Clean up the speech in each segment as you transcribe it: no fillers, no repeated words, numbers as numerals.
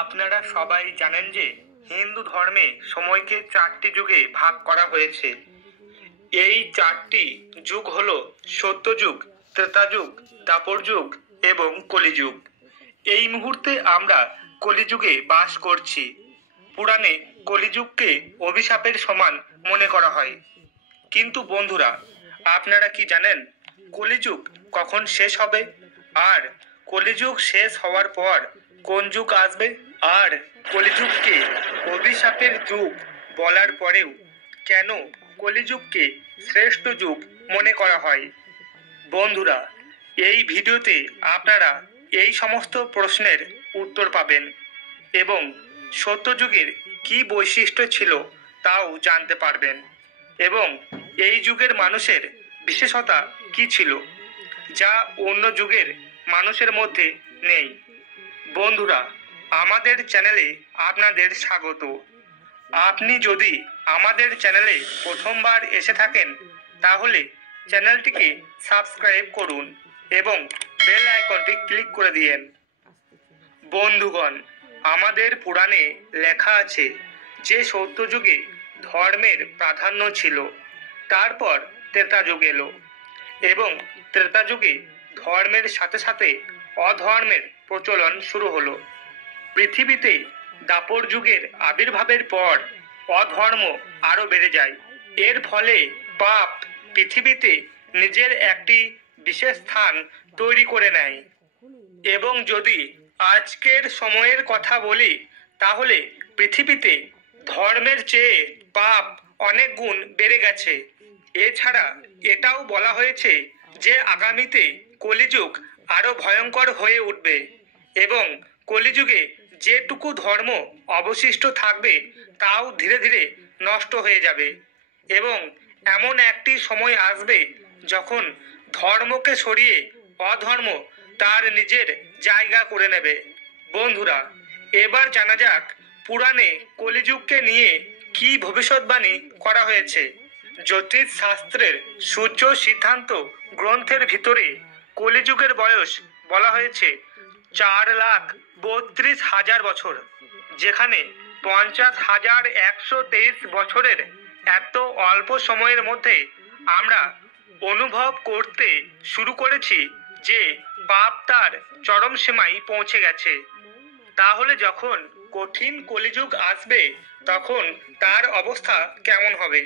আপনারা সবাই জানেন যে হিন্দু ধর্মে সময়কে 4টি যুগে ভাগ করা হয়েছে। এই 4টি যুগ হলো সত্যযুগ, ত্রেতাযুগ, দ্বাপর যুগ এবং কলিযুগ। এই মুহূর্তে আমরা কলিযুগে বাস করছি। পুরাণে কলিযুগকে অভিশাপের সমান মনে করা হয়। কিন্তু বন্ধুরা, আপনারা কি জানেন কলিযুগ কখন শেষ হবে? আর কলিযুগ শেষ হওয়ার পর কোন যুগ আসবে? আর কলিযুগকে অভিশাপের যুগ বলার পরেও কেন কলিযুগকে শ্রেষ্ঠ যুগ মনে করা হয়? বন্ধুরা, এই ভিডিওতে আপনারা এই সমস্ত প্রশ্নের উত্তর পাবেন এবং সত্যযুগের কি বৈশিষ্ট্য ছিল তাও জানতে পারবেন এবং এই যুগের মানুষের বিশেষতা কি ছিল যা অন্য যুগের মানুষের মধ্যে নেই। বন্ধুরা, আমাদের চ্যানেলে আপনাদের স্বাগত। আপনি যদি আমাদের চ্যানেলে প্রথমবার এসে থাকেন তাহলে চ্যানেলটিকে সাবস্ক্রাইব করুন এবং বেল আইকনটি ক্লিক করে দিন। বন্ধুগণ, আমাদের পুরাণে লেখা আছে যে সত্যযুগে ধর্মের প্রাধান্য ছিল, তারপর ত্রেতা যুগ এলো এবং ত্রেতা যুগে ধর্মের সাথে সাথে অধর্মের প্রচলন শুরু হলো। পৃথিবীতে দ্বাপর যুগের আবির্ভাবের পর অধর্ম আরো বেড়ে যায়। এর ফলে পাপ পৃথিবীতে নিজের একটি বিশেষ স্থান তৈরি করে নেয়। এবং যদি আজকের সময়ের কথা বলি তাহলে পৃথিবীতে ধর্মের চেয়ে পাপ অনেক গুণ বেড়ে গেছে। এছাড়া এটাও বলা হয়েছে যে আগামীতে কলিযুগ আরো ভয়ঙ্কর হয়ে উঠবে এবং কলিযুগে যেটুকু ধর্ম অবশিষ্ট থাকবে তাও ধীরে ধীরে নষ্ট হয়ে যাবে এবং এমন একটি সময় আসবে যখন ধর্মকে সরিয়ে অধর্ম তার নিজের জায়গা করে নেবে। বন্ধুরা, এবার জানা যাক পুরাণে কলিযুগকে নিয়ে কি ভবিষ্যৎবাণী করা হয়েছে। জ্যোতিষ শাস্ত্রের সূর্য সিদ্ধান্ত গ্রন্থের ভিতরে কলিযুগের বয়স বলা হয়েছে 4,32,000 বছর, যেখানে 50,123 বছরের এত অল্প সময়ের মধ্যে আমরা অনুভব করতে শুরু করেছি যে পাপ তার চরম সীমায় পৌঁছে গেছে। তাহলে যখন কঠিন কলিযুগ আসবে তখন তার অবস্থা কেমন হবে?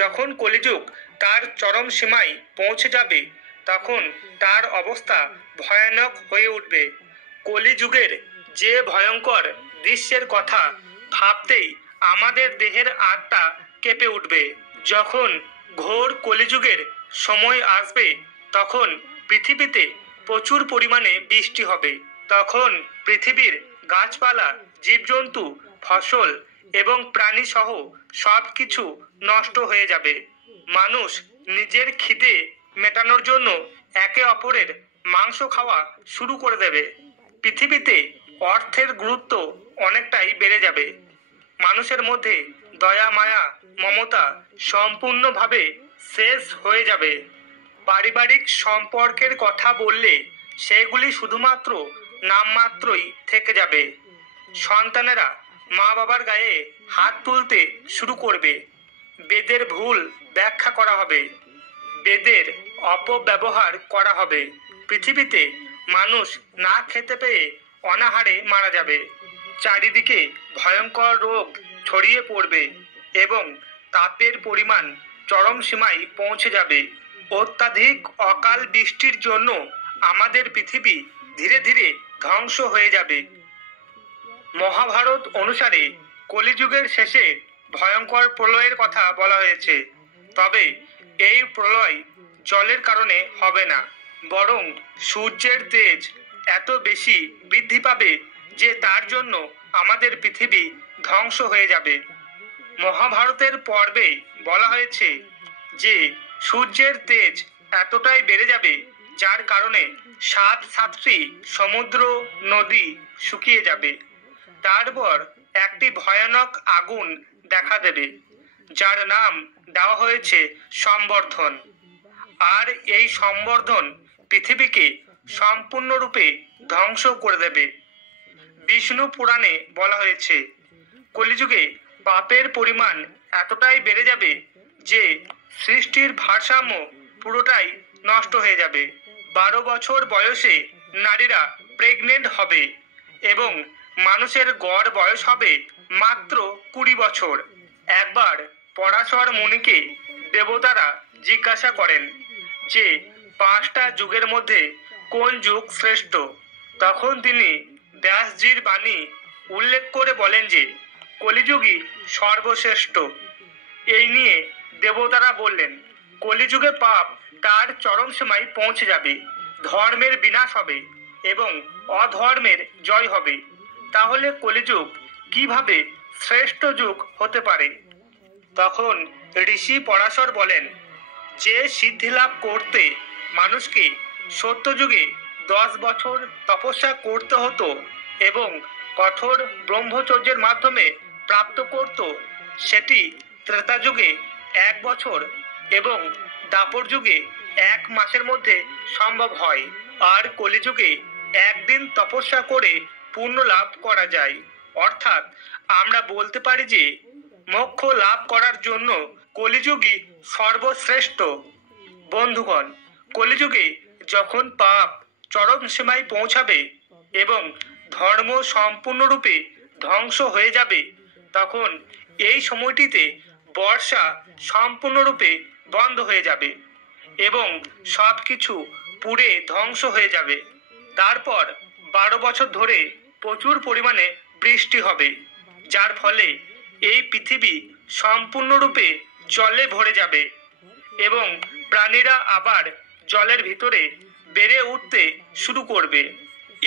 যখন কলিযুগ তার চরম সীমায় পৌঁছে যাবে তখন তার অবস্থা ভয়ানক হয়ে উঠবে। কলিযুগের যে ভয়ঙ্কর দৃশ্যের কথা ভাবতেই আমাদের দেহের আত্মা কেঁপে উঠবে। যখন ঘোর কলিযুগের সময় আসবে তখন পৃথিবীতে প্রচুর পরিমাণে বৃষ্টি হবে। তখন পৃথিবীর গাছপালা, জীবজন্তু, ফসল এবং প্রাণী সহ সব কিছু নষ্ট হয়ে যাবে। মানুষ নিজের খিদে মেটানোর জন্য একে অপরের মাংস খাওয়া শুরু করে দেবে। পৃথিবীতে অর্থের গুরুত্ব অনেকটাই বেড়ে যাবে। মানুষের মধ্যে দয়া, মায়া, মমতা সম্পূর্ণভাবে শেষ হয়ে যাবে। পারিবারিক সম্পর্কের কথা বললে সেগুলি শুধুমাত্র নামমাত্রই থেকে যাবে। সন্তানেরা মা বাবার গায়ে হাত তুলতে শুরু করবে। বেদের ভুল ব্যাখ্যা করা হবে, বেদের অপব্যবহার করা হবে। পৃথিবীতে মানুষ না খেতে পেয়ে অনাহারে মারা যাবে। চারিদিকে ভয়ঙ্কর রোগ ছড়িয়ে পড়বে এবং তাপের পরিমাণ চরম সীমায় পৌঁছে যাবে। অত্যাধিক অকাল বৃষ্টির জন্য আমাদের পৃথিবী ধীরে ধীরে ধ্বংস হয়ে যাবে। মহাভারত অনুসারে কলিযুগের শেষে ভয়ঙ্কর প্রলয়ের কথা বলা হয়েছে। তবে এই প্রলয় জলের কারণে হবে না, বরং সূর্যের তেজ এত বেশি বৃদ্ধি পাবে যে তার জন্য আমাদের পৃথিবী ধ্বংস হয়ে যাবে। মহাভারতের পর্বে বলা হয়েছে যে সূর্যের তেজ এতটাই বেড়ে যাবে যার কারণে সাতটি সমুদ্র, নদী শুকিয়ে যাবে। তারপর একটি ভয়ানক আগুন দেখা দেবে যার নাম দেওয়া হয়েছে সম্বর্ধন। আর এই সম্বর্ধন পৃথিবীকে সম্পূর্ণরূপে ধ্বংস করে দেবে। বিষ্ণু পুরাণে বলা হয়েছে কলিযুগে পাপের পরিমাণ এতটাই বেড়ে যাবে যে সৃষ্টির ভারসাম্য পুরোটাই নষ্ট হয়ে যাবে। 12 বছর বয়সে নারীরা প্রেগনেন্ট হবে এবং মানুষের গড় বয়স হবে মাত্র 20 বছর। একবার পরাশর মুনিকে দেবতারা জিজ্ঞাসা করেন যে 5টা যুগের মধ্যে কোন যুগ শ্রেষ্ঠ। তখন তিনি ব্যাসজির বাণী উল্লেখ করে বলেন যে কলিযুগই সর্বশ্রেষ্ঠ। এই নিয়ে দেবতারা বললেন কলিযুগে পাপ তার চরম সীমায় পৌঁছে যাবে, ধর্মের বিনাশ হবে এবং অধর্মের জয় হবে। তাহলে কলিযুগ কিভাবে শ্রেষ্ঠ যুগ হতে পারে? তখন ঋষি পরাশর বলেন যে সিদ্ধি লাভ করতে মানুষকে সত্যযুগে 10 বছর তপস্যা করতে হতো এবং কঠোর ব্রহ্মচর্যের মাধ্যমে প্রাপ্ত করত, সেটি ত্রেতা যুগে 1 বছর এবং দাপর যুগে 1 মাসের মধ্যে সম্ভব হয়। আর কলিযুগে একদিন তপস্যা করে পূর্ণ লাভ করা যায়। অর্থাৎ আমরা বলতে পারি যে মোক্ষ লাভ করার জন্য কলিযুগই সর্বশ্রেষ্ঠ। বন্ধুগণ, কলিযুগে যখন পাপ চরম সীমায় পৌঁছাবে এবং ধর্ম সম্পূর্ণরূপে ধ্বংস হয়ে যাবে, তখন এই সময়টিতে বর্ষা সম্পূর্ণরূপে বন্ধ হয়ে যাবে এবং সব কিছু পুড়ে ধ্বংস হয়ে যাবে। তারপর 12 বছর ধরে প্রচুর পরিমাণে বৃষ্টি হবে, যার ফলে এই পৃথিবী সম্পূর্ণরূপে জলে ভরে যাবে এবং প্রাণীরা আবার জলের ভিতরে বেড়ে উঠতে শুরু করবে।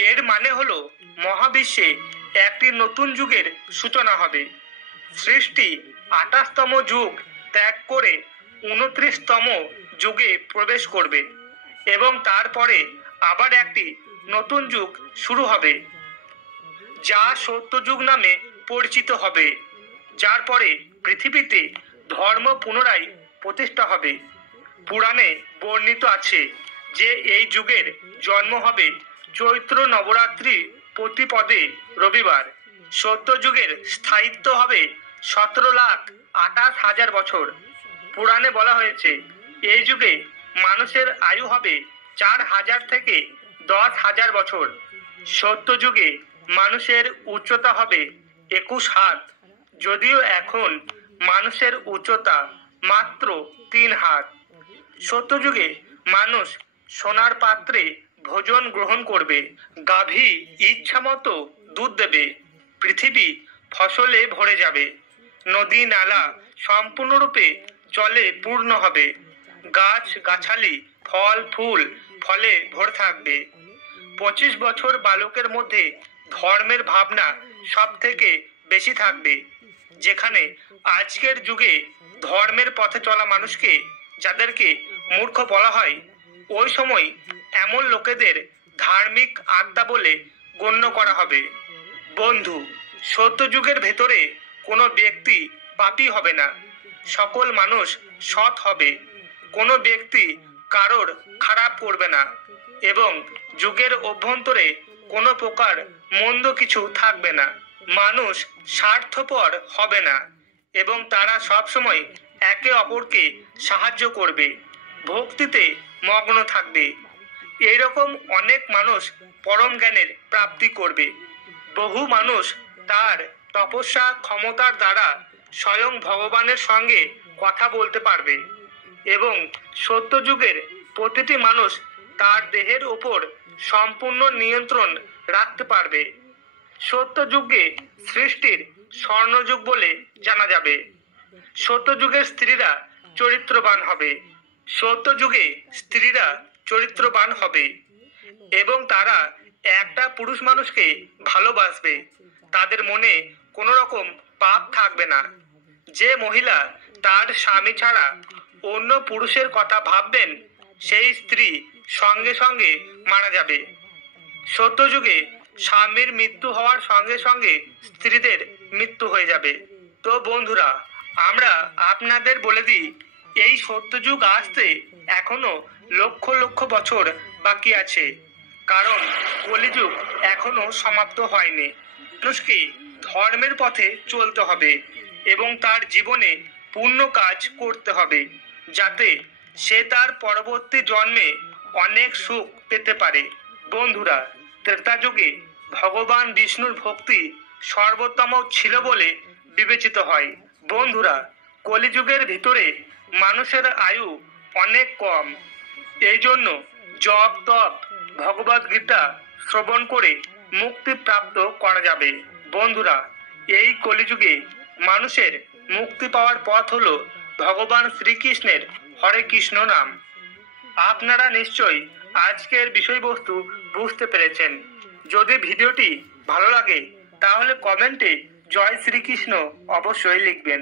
এর মানে হলো মহাবিশ্বে একটি নতুন যুগের সূচনা হবে। সৃষ্টি 28তম যুগ ত্যাগ করে 29তম যুগে প্রবেশ করবে এবং তারপরে আবার একটি নতুন যুগ শুরু হবে যা সত্যযুগ নামে পরিচিত হবে, যার পরে পৃথিবীতে ধর্ম পুনরায় প্রতিষ্ঠা হবে। পুরাণে বর্ণিত আছে যে এই যুগের জন্ম হবে চৈত্র নবরাত্রি প্রতিপদে রবিবার। সত্যযুগের স্থায়িত্ব হবে 17,28,000 বছর। পুরাণে বলা হয়েছে এই যুগে মানুষের আয়ু হবে 4,000 থেকে 10,000 বছর। সত্যযুগে মানুষের উচ্চতা হবে 21 হাত, যদিও এখন মানুষের উচ্চতা মাত্র 3 হাত। সত্যযুগে মানুষ সোনার পাত্রে ভোজন গ্রহণ করবে, গাভী ইচ্ছামতো দুধ দেবে, পৃথিবী ফসলে ভরে যাবে, নদী নালা সম্পূর্ণরূপে জলে পূর্ণ হবে, গাছ গাছালি ফল ফুল ফলে ভরে থাকবে। 25 বছর বালকের মধ্যে ধর্মের ভাবনা সব থেকে বেশি থাকবে, যেখানে আজকের যুগে ধর্মের পথে চলা মানুষকে যাদেরকে মূর্খ বলা হয়, ওই সময় এমন লোকেদের ধার্মিক আত্মা বলে গণ্য করা হবে। বন্ধু, সত্যযুগের ভেতরে কোনো ব্যক্তি পাপী হবে না, সকল মানুষ সৎ হবে, কোনো ব্যক্তি কারোর খারাপ করবে না এবং যুগের অভ্যন্তরে কোনো প্রকার মন্দ কিছু থাকবে না। মানুষ স্বার্থপর হবে না এবং তারা সবসময় একে অপরকে সাহায্য করবে, ভক্তিতে মগ্ন থাকবে। এইরকম অনেক মানুষ পরম জ্ঞানের প্রাপ্তি করবে। বহু মানুষ তার তপস্যা ক্ষমতার দ্বারা স্বয়ং ভগবানের সঙ্গে কথা বলতে পারবে এবং সত্যযুগের প্রতিটি মানুষ তার দেহের উপর সম্পূর্ণ নিয়ন্ত্রণ রাখতে পারবে। সত্যযুগে সৃষ্টির স্বর্ণযুগ বলে জানা যাবে। সত্যযুগের স্ত্রীরা চরিত্রবান হবে। সত্যযুগে স্ত্রীরা চরিত্রবান হবে এবং তারা একটা পুরুষ মানুষকে ভালোবাসবে, তাদের মনে কোনো রকম পাপ থাকবে না। যে মহিলা তার স্বামী ছাড়া অন্য পুরুষের কথা ভাববেন, সেই স্ত্রী সঙ্গে সঙ্গে মারা যাবে। সত্যযুগে স্বামীর মৃত্যু হওয়ার সঙ্গে সঙ্গে স্ত্রীদের মৃত্যু হয়ে যাবে। তো বন্ধুরা, আমরা আপনাদের বলে দিই, এই সত্যযুগ আসতে এখনো লক্ষ লক্ষ বছর বাকি আছে, কারণ কলিযুগ এখনো সমাপ্ত হয়নি। মানুষকে ধর্মের পথে চলতে হবে এবং তার জীবনে পূর্ণ কাজ করতে হবে, যাতে সে তার পরবর্তী জন্মে অনেক সুখ পেতে পারে। বন্ধুরা, ত্রেতা যুগে ভগবান বিষ্ণুর ভক্তি সর্বোত্তম ছিল বলে বিবেচিত হয়। বন্ধুরা, কলিযুগের ভিতরে মানুষের আয়ু অনেক কম। এই জন্য জপ তপ, ভগবদ গীতা শ্রবণ করে মুক্তি প্রাপ্ত করা যাবে। বন্ধুরা, এই কলিযুগে মানুষের মুক্তি পাওয়ার পথ হলো ভগবান শ্রীকৃষ্ণের হরে কৃষ্ণ নাম। আপনারা নিশ্চয়ই আজকের বিষয়বস্তু বুঝতে পেরেছেন। যদি ভিডিওটি ভালো লাগে তাহলে কমেন্টে জয় শ্রীকৃষ্ণ অবশ্যই লিখবেন।